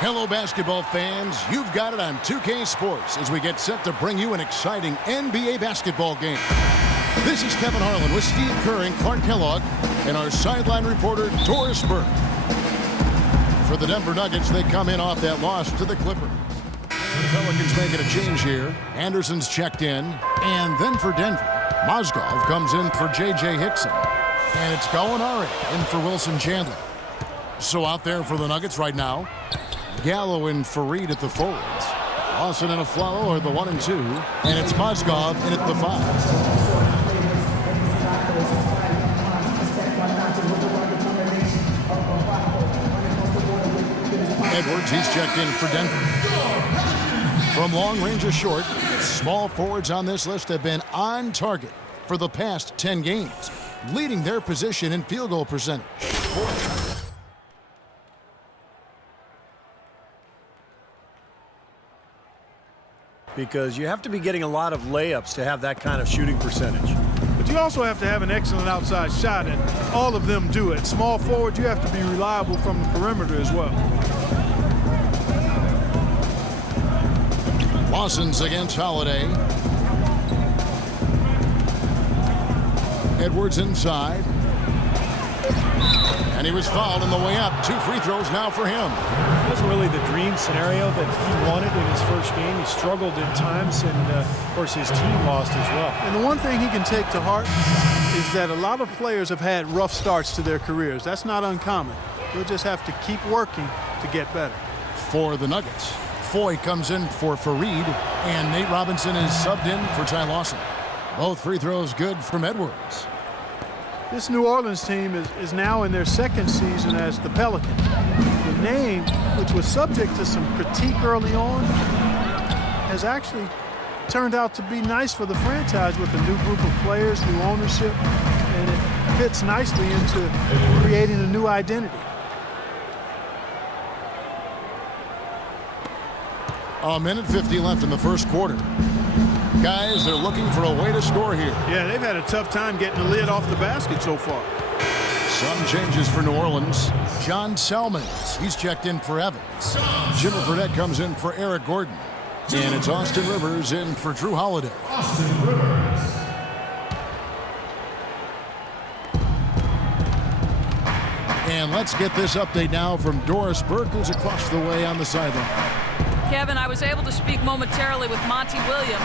Hello, basketball fans. You've got it on 2K Sports as we get set to bring you an exciting NBA basketball game. This is Kevin Harlan with Steve Kerr and Clark Kellogg and our sideline reporter, Doris Burke. For the Denver Nuggets, they come in off that loss to the Clippers. The Pelicans making a change here. Anderson's checked in. And then for Denver, Mozgov comes in for J.J. Hickson. And it's Gallinari in for Wilson Chandler. So out there for the Nuggets right now, Gallo and Fareed at the forwards. Lawson and Aflalo are the 1 and 2. And it's Mozgov in at the 5. Edwards, he's checked in for Denver. From long range or short, small forwards on this list have been on target for the past 10 games, leading their position in field goal percentage. Because you have to be getting a lot of layups to have that kind of shooting percentage. But you also have to have an excellent outside shot, and all of them do it. Small forward, you have to be reliable from the perimeter as well. Lawson's against Holiday. Edwards inside. And he was fouled on the way up. 2 free throws now for him. It wasn't really the dream scenario that he wanted in his first game. He struggled at times, and of course his team lost as well. And the one thing he can take to heart is that a lot of players have had rough starts to their careers. That's not uncommon. You'll just have to keep working to get better. For the Nuggets, Foy comes in for Fareed, and Nate Robinson is subbed in for Ty Lawson. Both free throws good from Edwards. This New Orleans team is now in their second season as the Pelicans. The name, which was subject to some critique early on, has actually turned out to be nice for the franchise with a new group of players, new ownership, and it fits nicely into creating a new identity. A minute 50 left in the first quarter. Guys, they're looking for a way to score here. Yeah, they've had a tough time getting the lid off the basket so far. Some changes for New Orleans. John Salmons, he's checked in for Evans. Jimmer Fredette comes in for Eric Gordon. And it's Austin Rivers in for Drew Holiday. Austin Rivers. And let's get this update now from Doris Burke, who's across the way on the sideline. Kevin, I was able to speak momentarily with Monty Williams.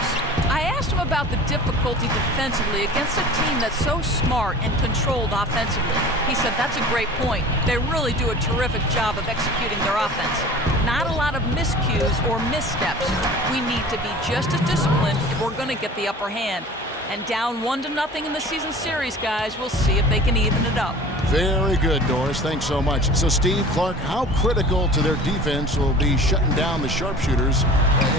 I asked him about the difficulty defensively against a team that's so smart and controlled offensively. He said that's a great point. They really do a terrific job of executing their offense. Not a lot of miscues or missteps. We need to be just as disciplined if we're going to get the upper hand. And down 1-0 in the season series, guys, we'll see if they can even it up. Very good, Doris. Thanks so much. So, Steve, Clark, how critical to their defense will be shutting down the sharpshooters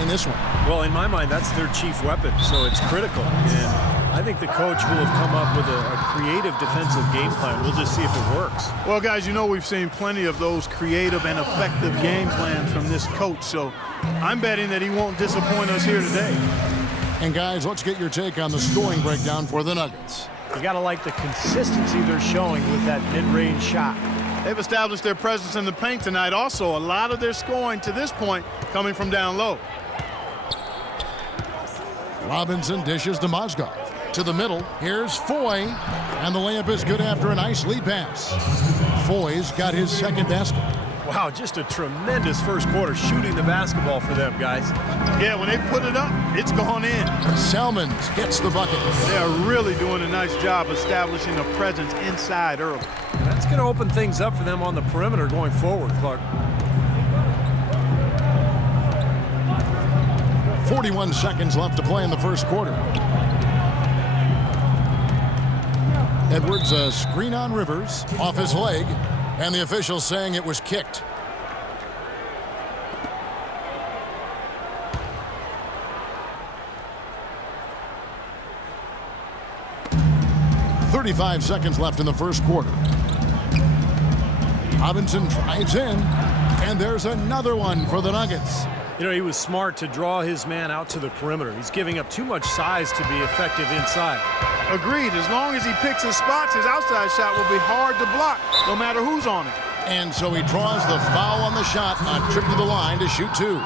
in this one? Well, in my mind, that's their chief weapon, so it's critical. And I think the coach will have come up with a creative defensive game plan. We'll just see if it works. Well, guys, you know we've seen plenty of those creative and effective game plans from this coach, so I'm betting that he won't disappoint us here today. And, guys, let's get your take on the scoring breakdown for the Nuggets. You got to like the consistency they're showing with that mid-range shot. They've established their presence in the paint tonight. Also, a lot of their scoring to this point coming from down low. Robinson dishes to Mozgov. To the middle, here's Foy. And the layup is good after a nice lead pass. Foy's got his second basket. Wow, just a tremendous first quarter shooting the basketball for them, guys. Yeah, when they put it up, it's gone in. Salmons gets the bucket. They are really doing a nice job establishing a presence inside early. That's going to open things up for them on the perimeter going forward, Clark. 41 seconds left to play in the first quarter. Edwards, a screen on Rivers, off his leg, and the officials saying it was kicked. .35 seconds left in the first quarter. Robinson drives in, and there's another one for the Nuggets. You know, he was smart to draw his man out to the perimeter. He's giving up too much size to be effective inside. Agreed. As long as he picks his spots, his outside shot will be hard to block, no matter who's on it. And so he draws the foul on the shot, a trip to the line to shoot 2.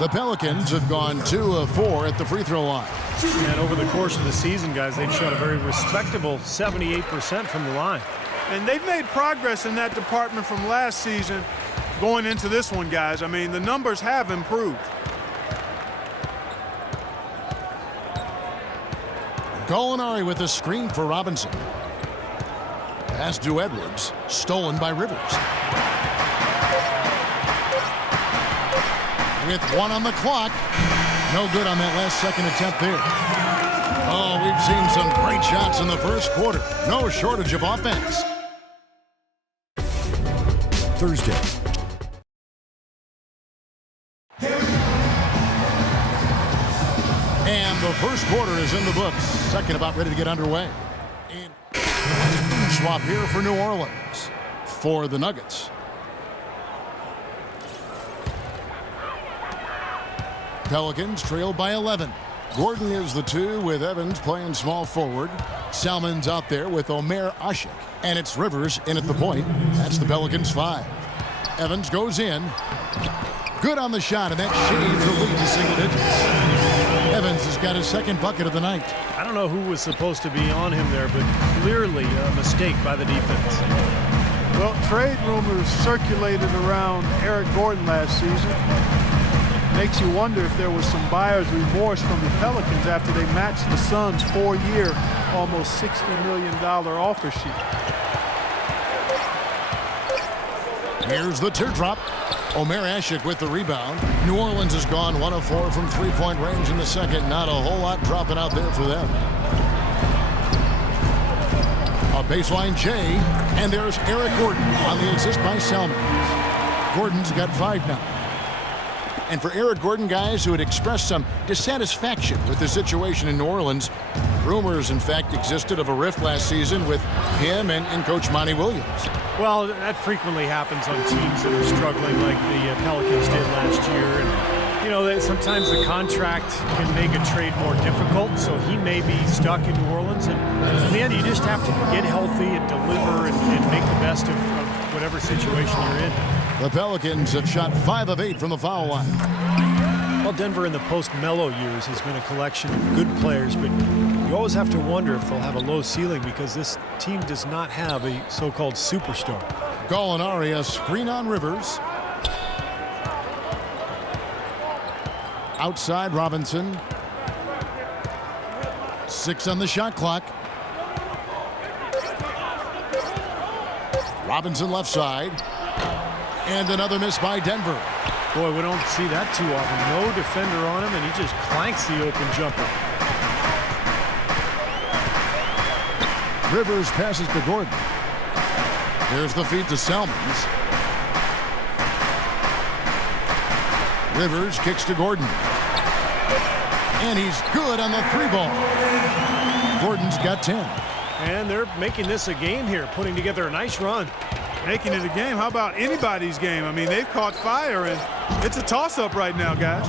The Pelicans have gone 2 of 4 at the free throw line. And over the course of the season, guys, they've shot a very respectable 78% from the line. And they've made progress in that department from last season going into this one, guys. I mean, the numbers have improved. Gallinari with a screen for Robinson. Pass to Edwards, stolen by Rivers. With 1 on the clock. No good on that last second attempt there. Oh, we've seen some great shots in the first quarter. No shortage of offense. Thursday. And the first quarter is in the books. Second about ready to get underway. Swap here for New Orleans. For the Nuggets. Pelicans trail by 11. Gordon is the 2 with Evans playing small forward. Salmon's out there with Omer Ashik. And it's Rivers in at the point. That's the Pelicans 5. Evans goes in. Good on the shot, and that shaves the lead to single digits. Evans has got his second bucket of the night. I don't know who was supposed to be on him there, but clearly a mistake by the defense. Well, trade rumors circulated around Eric Gordon last season. Makes you wonder if there was some buyer's remorse from the Pelicans after they matched the Suns' 4-year, almost $60 million offer sheet. Here's the teardrop. Omer Ashik with the rebound. New Orleans has gone 1 of 4 from three-point range in the second. Not a whole lot dropping out there for them. A baseline J, and there's Eric Gordon on the assist by Salmon. Gordon's got 5 now. And for Eric Gordon, guys who had expressed some dissatisfaction with the situation in New Orleans, rumors, in fact, existed of a rift last season with him and Coach Monty Williams. Well, that frequently happens on teams that are struggling like the Pelicans did last year. And, you know, sometimes the contract can make a trade more difficult, so he may be stuck in New Orleans. And in the end, you just have to get healthy and deliver and make the best of whatever situation you're in. The Pelicans have shot 5 of 8 from the foul line. Well, Denver in the post-Melo years has been a collection of good players, but you always have to wonder if they'll have a low ceiling because this team does not have a so-called superstar. Gallinari, a screen on Rivers. Outside Robinson. 6 on the shot clock. Robinson left side. And another miss by Denver. Boy, we don't see that too often. No defender on him, and he just clanks the open jumper. Rivers passes to Gordon. Here's the feed to Salmons. Rivers kicks to Gordon. And he's good on the 3-ball. Gordon's got 10. And they're making this a game here, putting together a nice run. Making it a game. How about anybody's game? I mean, they've caught fire, and it's a toss-up right now, guys.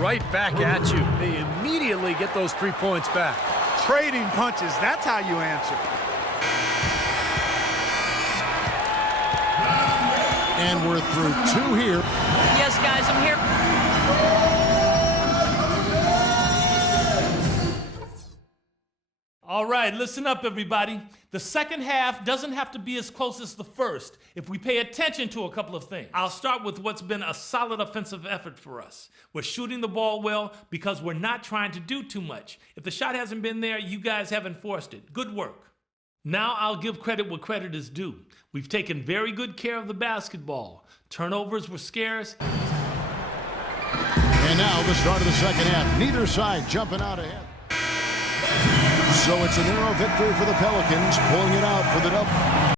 Right back at you. They immediately get those 3 points back. Trading punches, that's how you answer. And we're through 2 here. Yes, guys, I'm here. All right, listen up, everybody. The second half doesn't have to be as close as the first if we pay attention to a couple of things. I'll start with what's been a solid offensive effort for us. We're shooting the ball well because we're not trying to do too much. If the shot hasn't been there, you guys haven't forced it. Good work. Now I'll give credit where credit is due. We've taken very good care of the basketball. Turnovers were scarce. And now the start of the second half. Neither side jumping out ahead. So it's a narrow victory for the Pelicans, pulling it out for the double.